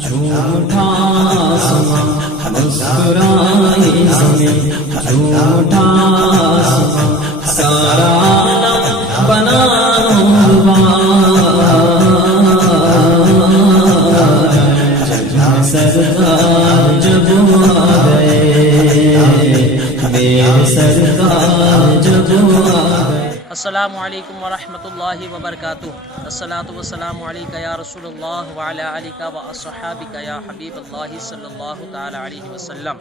جھوم اٹھا آسماں مسکرائے زمین جھوم اٹھا آسماں سارا عالم بنا سرکار جب آ گئے میرے سرکار جب آ گئے۔ السلام علیکم ورحمۃ اللہ وبرکاتہ۔ الصلاۃ والسلام علیک یا رسول اللہ وعلی آلک واصحابک یا حبیب اللہ صلی اللہ تعالی علیہ وسلم۔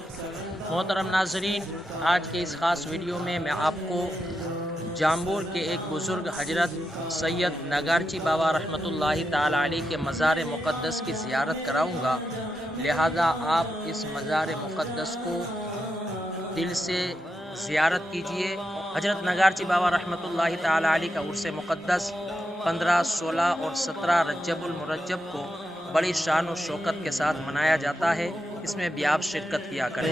محترم ناظرین، آج کے اس خاص ویڈیو میں آپ کو جامبور کے ایک بزرگ حضرت سید نگارچی بابا رحمۃ اللہ تعالی علیہ کے مزار مقدس کی زیارت کراؤں گا، لہذا آپ اس مزار مقدس کو دل سے زیارت کیجئے۔ حضرت نگارچی بابا رحمۃ اللہ تعالی علیہ کا عرس مقدس 15، 16 اور 17 رجب المرجب کو بڑی شان و شوکت کے ساتھ منایا جاتا ہے، اس میں بھی آپ شرکت کیا کریں۔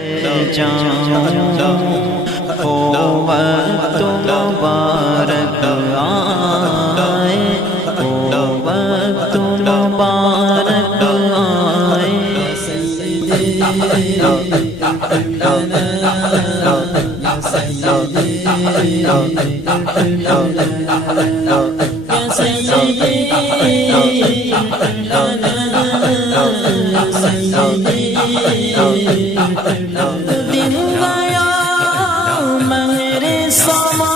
دن گیا مہر سما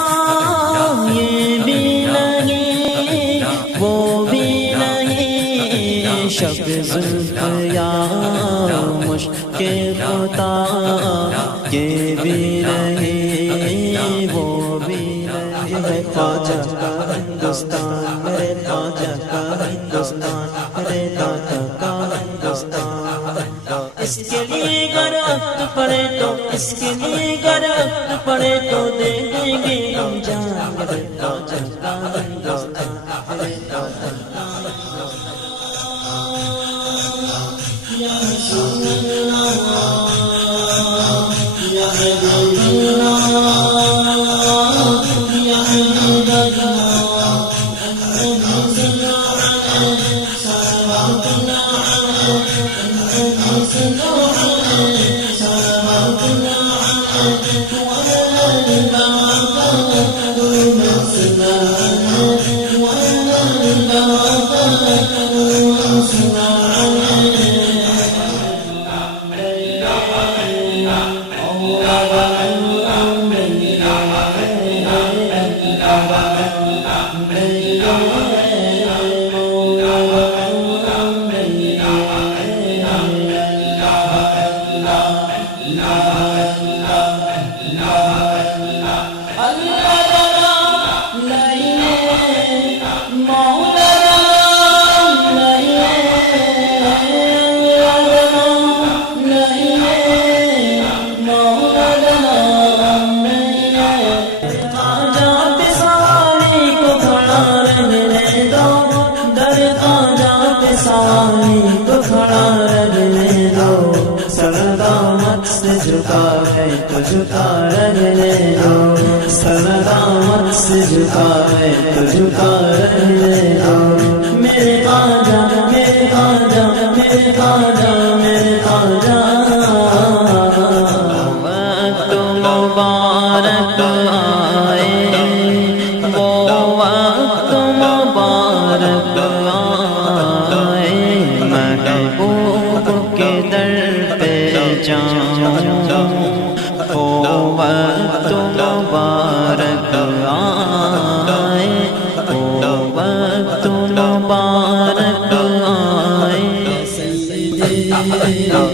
یہ بھی نہیں وہ بھی نہیں، شب زلف یا مشک خدا یہ بھی نہیں وہ بھی نہیں۔ ہے خواجہ کا ہندوستان میرے خواجہ کا ہندوستان میرے دادا کا ہندوستان، اس کے لیے گر وقت پڑے تو اس کے لیے گر وقت پڑے تو دے دیں گے ہم جان میرے خواجہ کا ہندوستان میرے دادا کا ہندوستان۔ یا رسول اللہ یا حبیب اللہ یا حبیب اللہ النبی صلی اللہ علیہ صلوات اللہ علیہ النبی صلی اللہ علیہ صلوات اللہ علیہ وعلى سوامی کو کھڑا رہنے دو، سردامت سے جھکا ہے تو جھکا رہنے دو، سردامت سے جھکا ہے تو جھکا رہنے دو۔ میرے خواجہ میرے خواجہ میرے خواجہ میرے خواجہ وقت مبارک آئے وہ وقت مبارک آئے، محبوب کے در پہ جاؤں وہ وقت مبارک آئے وہ وقت مبارک آئے۔ سیدی یا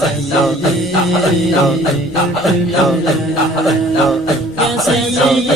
سیدی یا سیدی